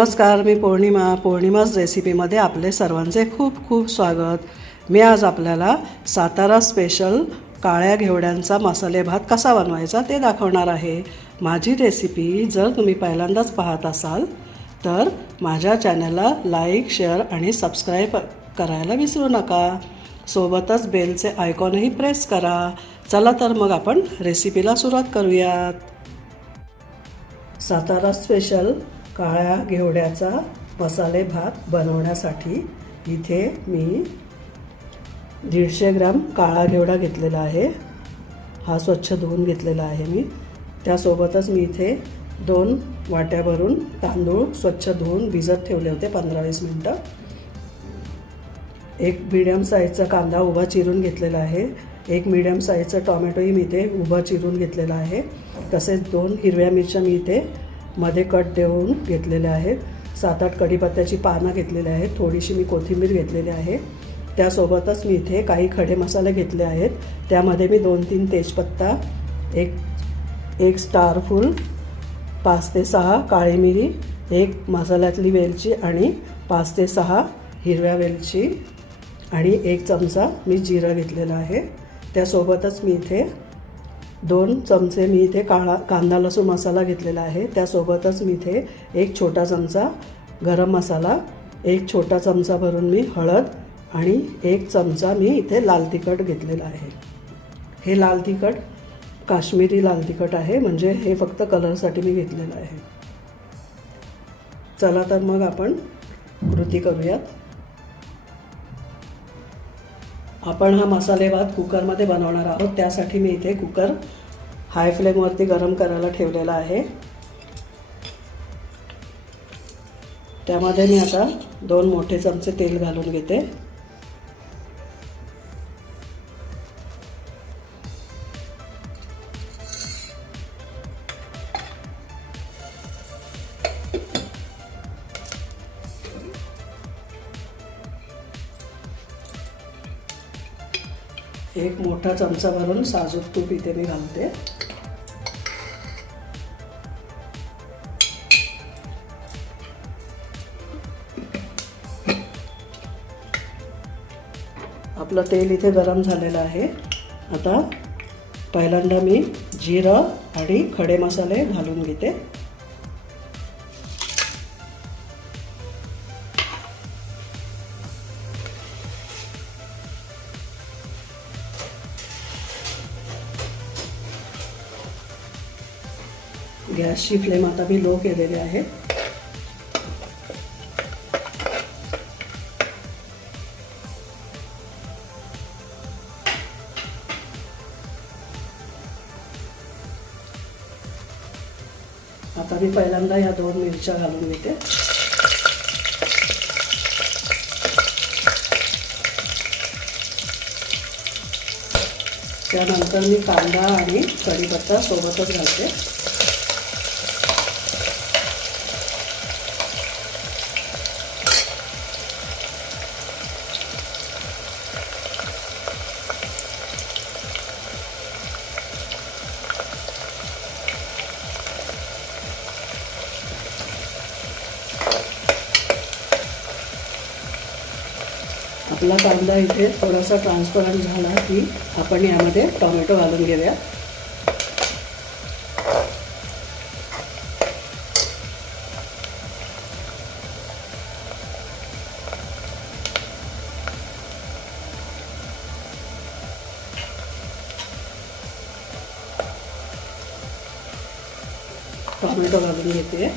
नमस्कार मी पौर्णिमा पौर्णिमाच रेसिपीमध्ये आपले सर्वांचे खूप खूप स्वागत. मी आज आपल्याला सातारा स्पेशल काळ्या घेवड्यांचा मसाले भात कसा बनवायचा ते दाखवणार आहे. माझी रेसिपी जर तुम्ही पहिल्यांदाच पाहत असाल तर माझ्या चॅनलला लाईक शेअर आणि सबस्क्राईब करायला विसरू नका. सोबतच बेलचे आयकॉनही प्रेस करा. चला तर मग आपण रेसिपीला सुरुवात करूयात. सातारा स्पेशल काळ्या घेवड्याचा मसाले भात बनवण्यासाठी इथे मी दीडशे ग्राम काळा घेवडा घेतलेला आहे. हा स्वच्छ धुवून घेतलेला आहे मी. त्यासोबतच मी इथे दोन वाट्या भरून तांदूळ स्वच्छ धुवून भिजत ठेवले होते पंधरा वीस मिनटं. एक मिडियम साईजचा कांदा उभा चिरून घेतलेला आहे. एक मिडियम साईजचा टॉमॅटोही मी इथे उभा चिरून घेतलेला आहे. तसेच दोन हिरव्या मिरच्या मी इथे मध्ये कट देऊन घेतलेले आहेत. सात आठ कढीपत्त्याची पानं घेतलेली आहेत. थोडीशी मी कोथिंबीर घेतलेली आहे. त्यासोबतच मी इथे काही खडे मसाले घेतले आहेत. त्यामध्ये मी दोन तीन तेजपत्ता एक एक स्टारफूल पाच ते सहा काळी मिरी एक मसाल्यातली वेलची आणि पाच ते सहा हिरव्या वेलची आणि एक चमचा मी जिरं घेतलेला आहे. त्यासोबतच मी इथे दोन चमचे मी इथे काळा कांदा लसूण मसाला घेतलेला आहे. त्यासोबतच मी इथे एक छोटा चमचा गरम मसाला एक छोटा चमचा भरून मी हळद आणि एक चमचा मी इथे लाल तिखट घेतलेलं आहे. हे लाल तिखट काश्मीरी लाल तिखट आहे म्हणजे हे फक्त कलरसाठी मी घेतलेलं आहे. चला तर मग आपण कृती करूयात. आपण हा मसालेभात कुकरमध्ये बनवणार आहोत त्यासाठी मी इथे कुकर हाय फ्लेमवरती गरम करायला ठेवलेला आहे. त्यामध्ये मी आता दोन मोठे चमचे तेल घालून घेते. मोठा चमचा भरून साजूक तूप इथे मी घालते. आपलं तेल इथे गरम झालेलं आहे. आता पहिल्यांदा मी जिरं आणि खडे मसाले घालून घेते. गॅसची फ्लेम आता मी लो केलेली आहे आता मी पहिल्यांदा या दोन मिरच्या घालून घेते. त्यानंतर मी कांदा आणि कढीपत्ता सोबतच घालते. आपला कांदा इथे थोडासा ट्रान्सपरंट झाला की आपण यामध्ये टोमॅटो घालून घेऊया. टोमॅटो घालून घेते.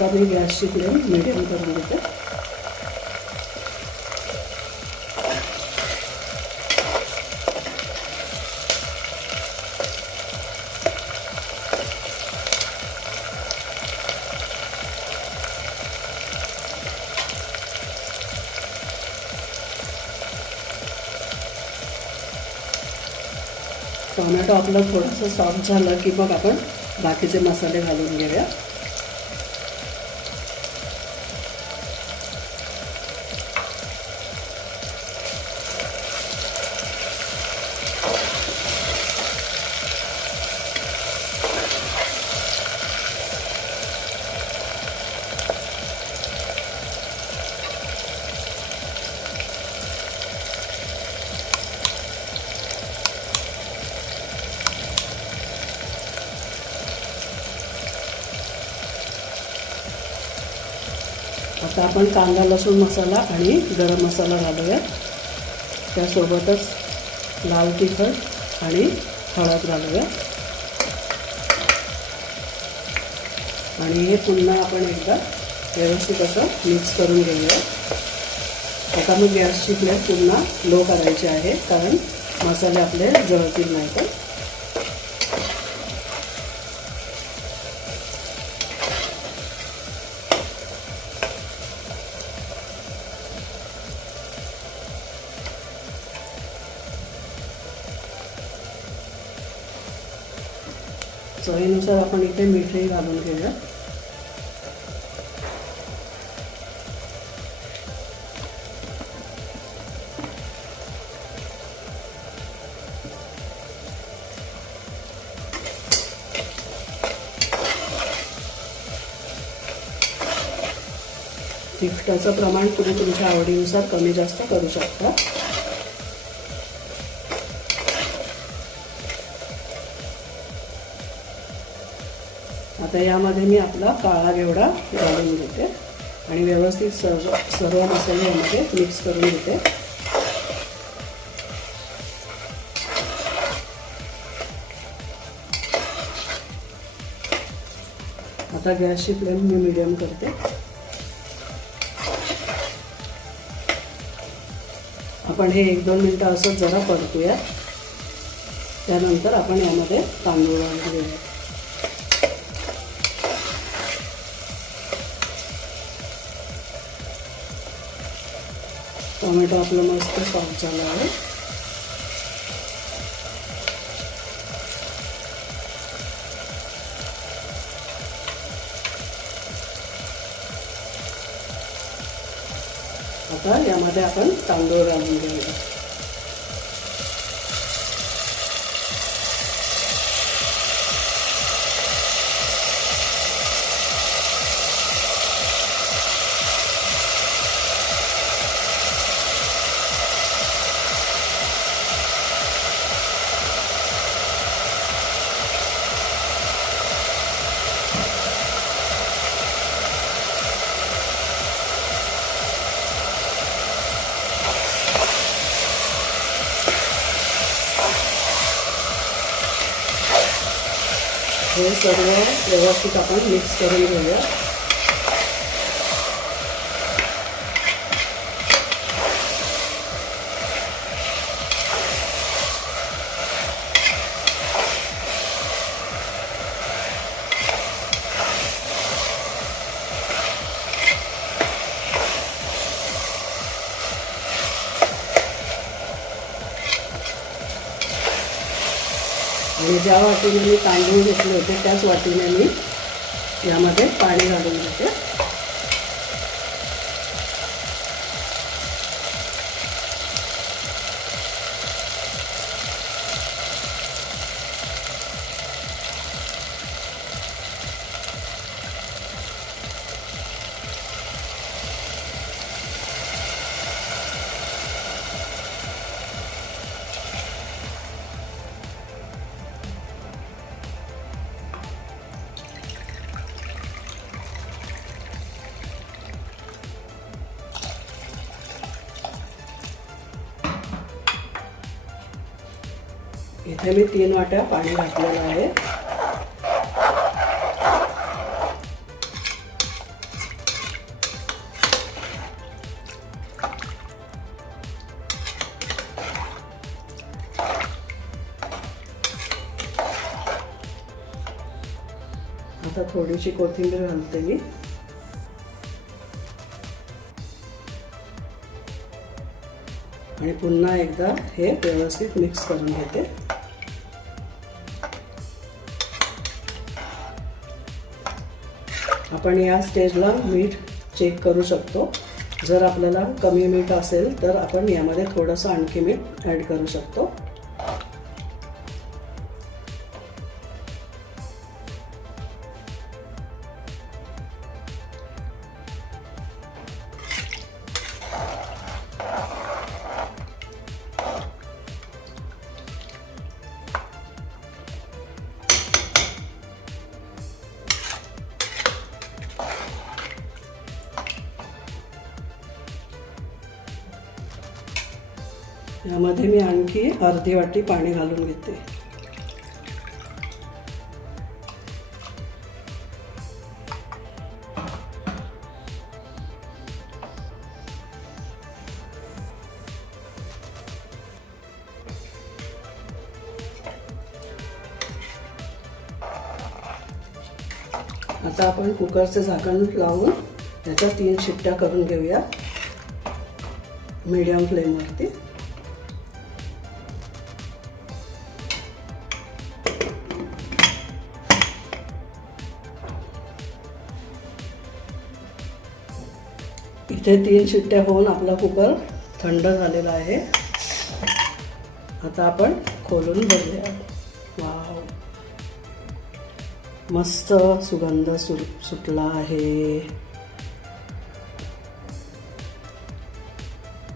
आता मी गॅसची फ्लेम मिडियम करून घेते. टोमॅटो आपलं थोडंसं सॉफ्ट झालं की मग आपण बाकीचे मसाले घालून घेऊया. आता आपण कांदा लसूण मसाला आणि गरम मसाला घालूया त्यासोबतच लाल तिखट आणि हळद घालूया आणि हे पुन्हा आपण एकदा व्यवस्थित असं मिक्स करून घेऊया आता मग गॅसची फ्लेम पुन्हा लो करायची आहे कारण मसाले आपले जळतील नाही तर चवीनुसार आपण इथे मीठही घालून घेऊया. तिखटाचं प्रमाण तुम्ही तुमच्या आवडीनुसार कमी जास्त करू शकता. आता यामध्ये मी आपला काळा घेवडा घालून घेते. आणि व्यवस्थित सर्व सर्व मसाले यामध्ये मिक्स करून घेते. आता गॅसची फ्लेम मी मिडियम करते. आपण हे एक दोन मिनटं असं जरा परतूया त्यानंतर आपण यामध्ये तांदूळ घालूया टोमॅटो आपलं मस्त सॉफ्ट झालं आहे. आता यामध्ये आपण तांदूळ घालून घेऊया. हे सर्व व्यवस्थित आपण मिक्स करून घेऊया आणि ज्या वाटीने मी तांदूळ घेतले होते त्याच वाटीने मी यामध्ये पाणी घालून घेते. इथे मी तीन वाट्या पाणी घातलेलं आहे. आता थोडीशी कोथिंबीर घालते मी. आणि पुन्हा एकदा हे व्यवस्थित मिक्स करून घेते. आपण या स्टेजला मीठ चेक करू शकतो. जर आपल्याला कमी मीठ असेल तर आपण यामध्ये थोडंसं आणखी मीठ ॲड करू शकतो. यामध्ये मी आणखी अर्धी वाटी पाणी घालून घेते. आता आपण कुकरचं झाकण लावून त्याच्या तीन शिट्ट्या करून घेऊया. मीडियम फ्लेमवरती. इथे तीन शिट्ट्या होऊन आपला कुकर थंड झालेला आहे. आता आपण खोलून बघूया. वाव. मस्त सुगंध सु सुटला आहे.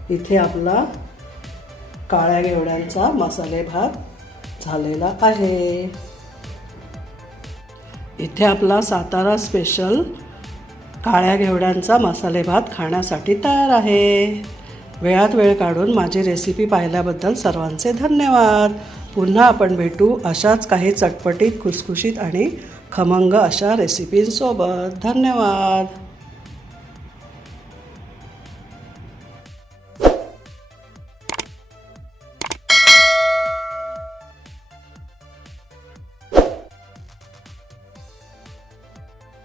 इथे आपला काळ्या घेवड्यांचा मसाले भात झालेला आहे. इथे आपला सातारा स्पेशल काळ्या घेवड्यांचा मसाले भात खाण्यासाठी तयार आहे. वेळात वेळ काढून माझी रेसिपी पाहिल्याबद्दल सर्वांचे धन्यवाद. पुन्हा आपण भेटू अशाच काही चटपटीत खुसखुशीत आणि खमंग अशा रेसिपींसोबत धन्यवाद.